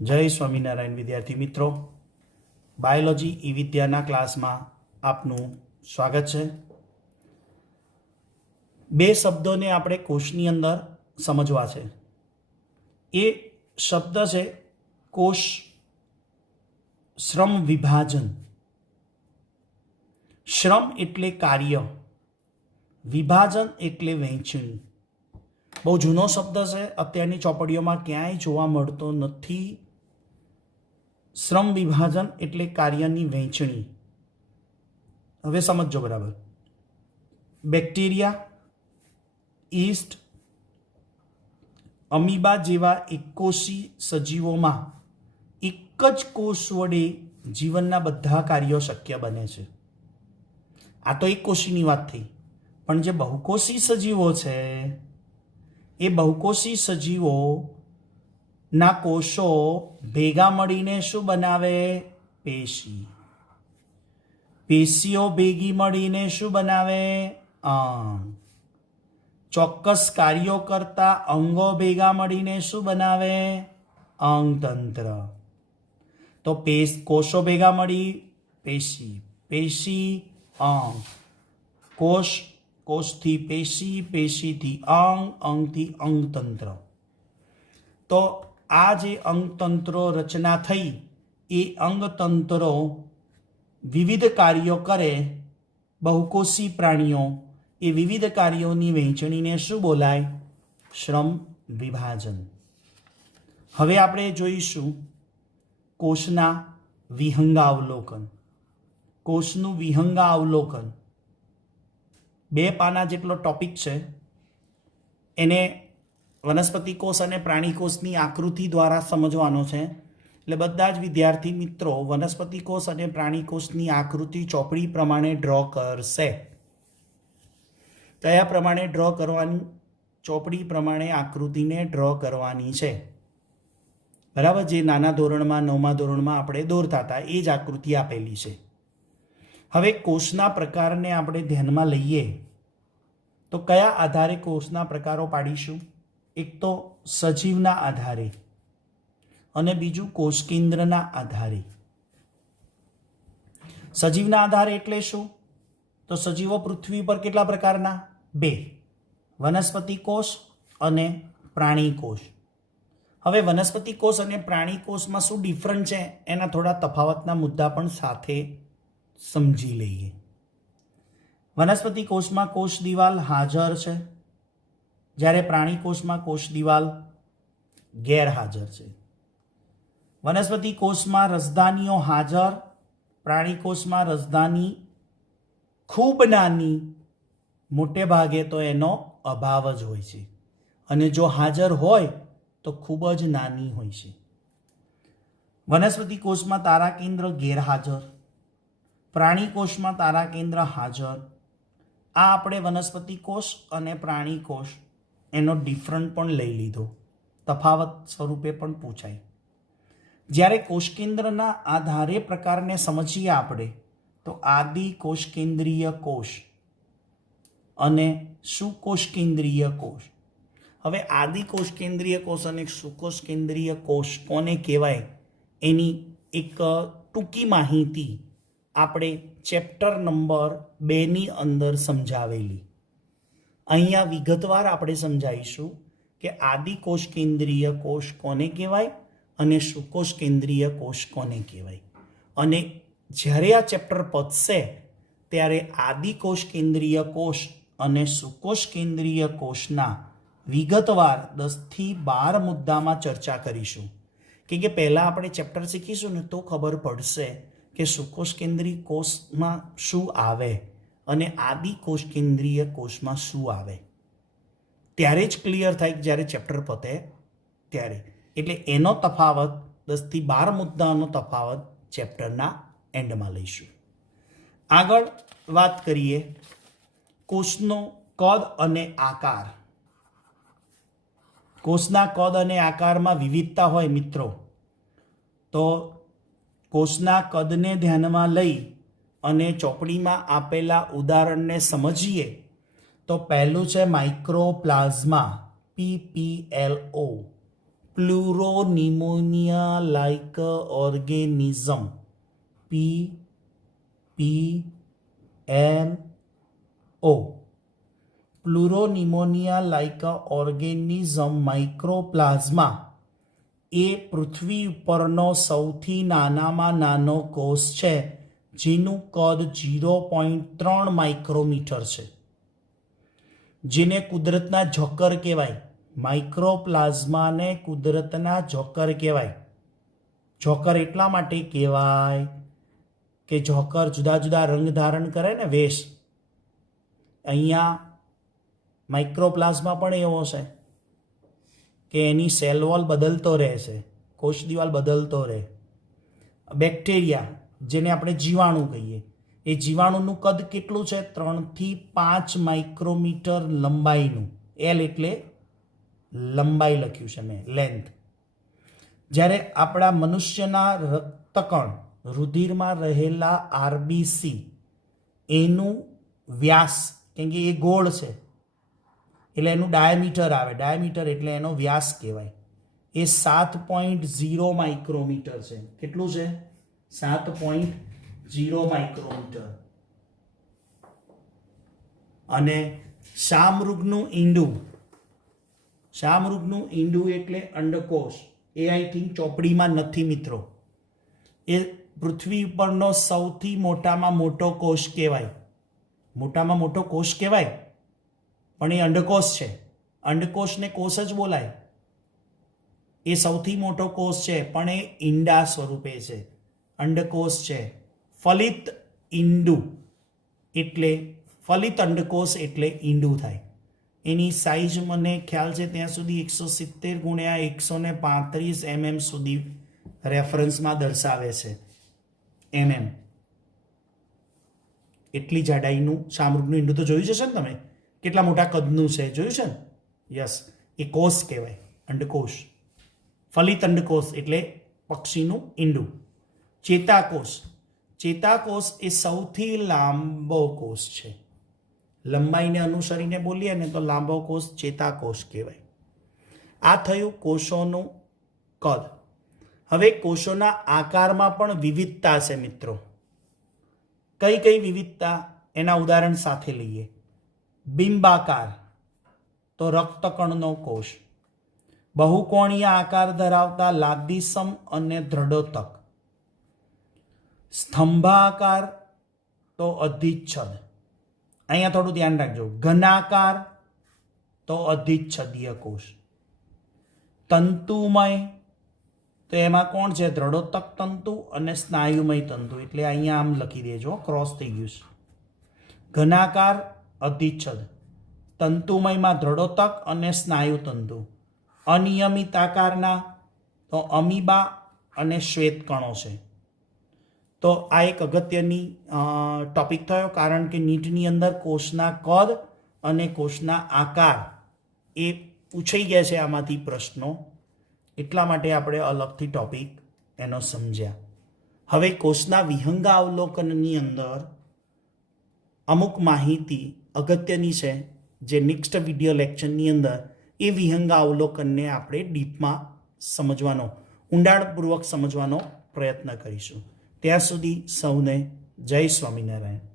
જય સ્વામિનારાયણ વિદ્યાર્થી મિત્રો, બાયોલોજી ઈ વિદ્યાના ક્લાસમાં આપનું સ્વાગત છે. બે શબ્દોને આપણે કોષની અંદર સમજવા છે. એ શબ્દ છે કોષ શ્રમ વિભાજન. શ્રમ એટલે કાર્ય, વિભાજન એટલે વહેંચણી. બહુ જૂનો શબ્દ છે, અત્યારની ચોપડીઓમાં ક્યાંય જોવા મળતો નથી. શ્રમ વિભાજન એટલે કાર્યની વહેંચણી. હવે સમજો બરાબર. બેક્ટેરિયા, ઈસ્ટ, અમીબા જેવા એકકોષી સજીવોમાં એક જ કોષ વડે જીવનના બધા કાર્યો શક્ય બને છે. આ તો એક કોષીની વાત થઈ, પણ જે બહુકોષી સજીવો છે એ બહુકોષી સજીવો ના કોષો ભેગા મળીને શું બનાવે? પેશી. પેશીઓ ભેગી મળીને શું બનાવે? અંગ. ચોક્કસ કાર્યો કરતા અંગો ભેગા મળીને શું બનાવે? અંગતંત્ર. તો કોષો ભેગા મળી પેશી, પેશી અંગ, કોષ, કોષથી પેશી, પેશીથી અંગ, અંગથી અંગતંત્ર. તો આ જે અંગતંત્રો રચના થઈ એ અંગતંત્રો વિવિધ કાર્યો કરે. બહુકોષી પ્રાણીઓ એ વિવિધ કાર્યોની વહેંચણીને શું બોલાય? શ્રમ વિભાજન. હવે આપણે જોઈશું કોષના વિહંગાવલોકન. કોષનું વિહંગાવલોકન 2 પાના જેટલો ટોપિક છે. એને વનસ્પતિ કોષ અને પ્રાણી કોષની આકૃતિ દ્વારા સમજવાનો છે. એટલે બધા જ વિદ્યાર્થી મિત્રો વનસ્પતિ કોષ અને પ્રાણી કોષની આકૃતિ ચોપડી પ્રમાણે ડ્રો કરશે. કયા પ્રમાણે ડ્રો કરવાની? ચોપડી પ્રમાણે આકૃતિને ડ્રો કરવાની છે. બરાબર? જે નાના ધોરણમાં 9મા ધોરણમાં આપણે દોરતા હતા એ જ આકૃતિ આપેલી છે. હવે કોષના પ્રકારને આપણે ધ્યાનમાં લઈએ તો કયા આધારે કોષના પ્રકારો પાડીશું? એક તો સજીવના આધારે અને બીજું કોષ કેન્દ્રના આધારે. સજીવના આધારે એટલે શું? તો સજીવો પૃથ્વી પર કેટલા પ્રકારના? 2, વનસ્પતિ કોષ અને પ્રાણી કોષ. હવે વનસ્પતિ કોષ અને પ્રાણી કોષમાં શું ડિફરન્ટ છે એના થોડા તફાવતના મુદ્દા પણ સાથે સમજી લઈએ. વનસ્પતિ કોષમાં કોષ દિવાલ હાજર છે, જ્યારે પ્રાણી કોષમાં કોષ દિવાલ ગેરહાજર છે. વનસ્પતિ કોષમાં રસધાનીઓ હાજર, પ્રાણી કોષમાં રસધાની ખૂબ નાની, મોટે ભાગે તો એનો અભાવ જ હોય છે, અને જો હાજર હોય તો ખૂબ જ નાની હોય છે. વનસ્પતિ કોષમાં તારા કેન્દ્ર ગેરહાજર, પ્રાણી કોષમાં તારા કેન્દ્ર હાજર. આ આપણે વનસ્પતિ કોષ અને પ્રાણી કોષ એનો ડિફરન્ટ પણ લઈ લીધો, તફાવત સ્વરૂપે પણ પૂછાય. જ્યારે કોષ કેન્દ્રના આધારે પ્રકારને સમજીએ આપણે તો આદિ કોષ કેન્દ્રીય કોષ અને સુકોષ કેન્દ્રીય કોષ. હવે આદિ કોષ કેન્દ્રીય કોષ અને સુકોષ કેન્દ્રીય કોષ કોને કહેવાય એની એક ટૂંકી માહિતી આપણે ચેપ્ટર નંબર 2ની અંદર સમજાવેલી. અહીંયા વિગતવાર આપણે સમજાવીશું કે આદિ કોષ કેન્દ્રીય કોષ કોને કહેવાય અને સુકોષ કેન્દ્રીય કોષ કોને કહેવાય. અને જ્યારે આ ચેપ્ટર પતશે ત્યારે આદિ કોષ કેન્દ્રીય કોષ અને સુકોષ કેન્દ્રીય કોષના વિગતવાર 10થી 12 મુદ્દામાં ચર્ચા કરીશું. કે પહેલાં આપણે ચેપ્ટર શીખીશું ને તો ખબર પડશે કે સુકોષ કેન્દ્રીય કોષમાં શું આવે અને આદિ કોષ કેન્દ્રીય કોષમાં શું આવે. ત્યારે જ ક્લિયર થાય કે જ્યારે ચેપ્ટર પતે ત્યારે. એટલે એનો તફાવત 10થી 12 મુદ્દાનો તફાવત ચેપ્ટરના એન્ડમાં લઈશું. આગળ વાત કરીએ કોષનો કદ અને આકાર. કોષના કદ અને આકારમાં વિવિધતા હોય મિત્રો, તો કોષના કદને ધ્યાનમાં લઈ અને ચોપડીમાં આપેલા ઉદાહરણને સમજીએ તો પહેલું છે mycoplasma, PPLO. Pleuropneumonia like organism PPNO pleuropneumonia like organism mycoplasma એ પૃથ્વી ઉપરનો સૌથી નાનામાં નાનો કોષ છે જેનું કદ 0.3 માઇક્રોમીટર છે, જેને કુદરતના જોકર કહેવાય. માઇક્રોપ્લાઝમાને કુદરતના જોકર કહેવાય. જોકર એટલા માટે કહેવાય કે જોકર જુદા જુદા રંગ ધારણ કરે ને વેશ. અહીંયા માઇક્રોપ્લાઝમા પણ એવો છે કે એની સેલ વોલ બદલતો રહે છે, કોષ દિવાલ બદલતો રહે. બેક્ટેરિયા જેને આપણે જીવાણુ કહીએ, એ જીવાણુનું કદ કેટલું છે? 3 થી 5 માઇક્રોમીટર લંબાઈનું. એલ એટલે લંબાઈ લખ્યું છે મેં, લેન્થ. જ્યારે આપણા મનુષ્યના રક્તકણ રુધિરમાં રહેલા આરબીસી એનું વ્યાસ, કેમ કે એ ગોળ છે એટલે એનું ડાયામીટર આવે. ડાયામીટર એટલે એનો વ્યાસ કહેવાય. એ 7.0 માઇક્રોમીટર છે. કેટલું છે? 7.0 માઇક્રોમીટર. અને શામૃગનું ઈંડું, શામૃગનું ઈંડું એટલે અંડકોષ. એ આઈ થિંક ચોપડીમાં નથી મિત્રો. એ પૃથ્વી પરનો સૌથી મોટામાં મોટો કોષ કહેવાય. મોટામાં મોટો કોષ કહેવાય પણ એ અંડકોષ છે. અંડકોષને કોષ જ બોલાય. એ સૌથી મોટો કોષ છે પણ એ ઈંડા સ્વરૂપે છે, અંડકોષ છે. ફલિત ઈંડુ એટલે ફલિત અંડકોષ એટલે ઈંડું થાય. એની સાઇઝ મને ખ્યાલ છે ત્યાં સુધી 170 ગુણ્યા 135 mm સુધી રેફરન્સમાં દર્શાવે છે. mm એટલી જાડાઈનું શામૃગનું ઈંડું તો જોયું જશે ને તમે, કેટલા મોટા કદનું છે, જોયું છે ને? યસ, એ કોષ કહેવાય, અંડકોષ. ફલિત અંડકોષ એટલે પક્ષીનું ઈંડું. ચેતાકોષ, ચેતાકોષ એ સૌથી લાંબો કોષ છે. લંબાઈને અનુસરીને બોલીએ ને તો લાંબો કોષ ચેતાકોષ કહેવાય. આ થયું કોષોનું કદ. હવે કોષોના આકારમાં પણ વિવિધતા છે મિત્રો. કઈ કઈ વિવિધતા એના ઉદાહરણ સાથે લઈએ. બિંબાકાર તો રક્તકણનો કોષ. બહુકોણીય આકાર ધરાવતા લાદીસમ અને દ્રઢોતક. સ્તંભાકાર તો અધિચ્છદ. અહીંયા થોડું ધ્યાન રાખજો. ઘનાકાર તો અધિચ્છદીય કોષ. તંતુમય તો એમાં કોણ છે? દ્રઢોતક તંતુ અને સ્નાયુમય તંતુ. એટલે અહીંયા આમ લખી દેજો, ક્રોસ થઈ ગયું છે. ઘનાકાર અધિચ્છદ, તંતુમયમાં દ્રઢોતક અને સ્નાયુ તંતુ. અનિયમિત આકારના તો અમીબા અને શ્વેતકણો છે. તો આ એક અગત્યની ટોપિક થયો, કારણ કે નીટની અંદર કોષના કદ અને કોષના આકાર એ પૂછાઈ ગયા છે આમાંથી પ્રશ્નો. એટલા માટે આપણે અલગથી ટોપિક એનો સમજ્યા. હવે કોષના વિહંગાવલોકનની અંદર અમુક માહિતી અગત્યની છે જે નેક્સ્ટ વિડીયો લેક્ચરની અંદર એ વિહંગાવલોકનને આપણે ડીપમાં સમજવાનો, ઊંડાણપૂર્વક સમજવાનો પ્રયત્ન કરીશું. ત્યાં સુધી સૌને જય સ્વામિનારાયણ.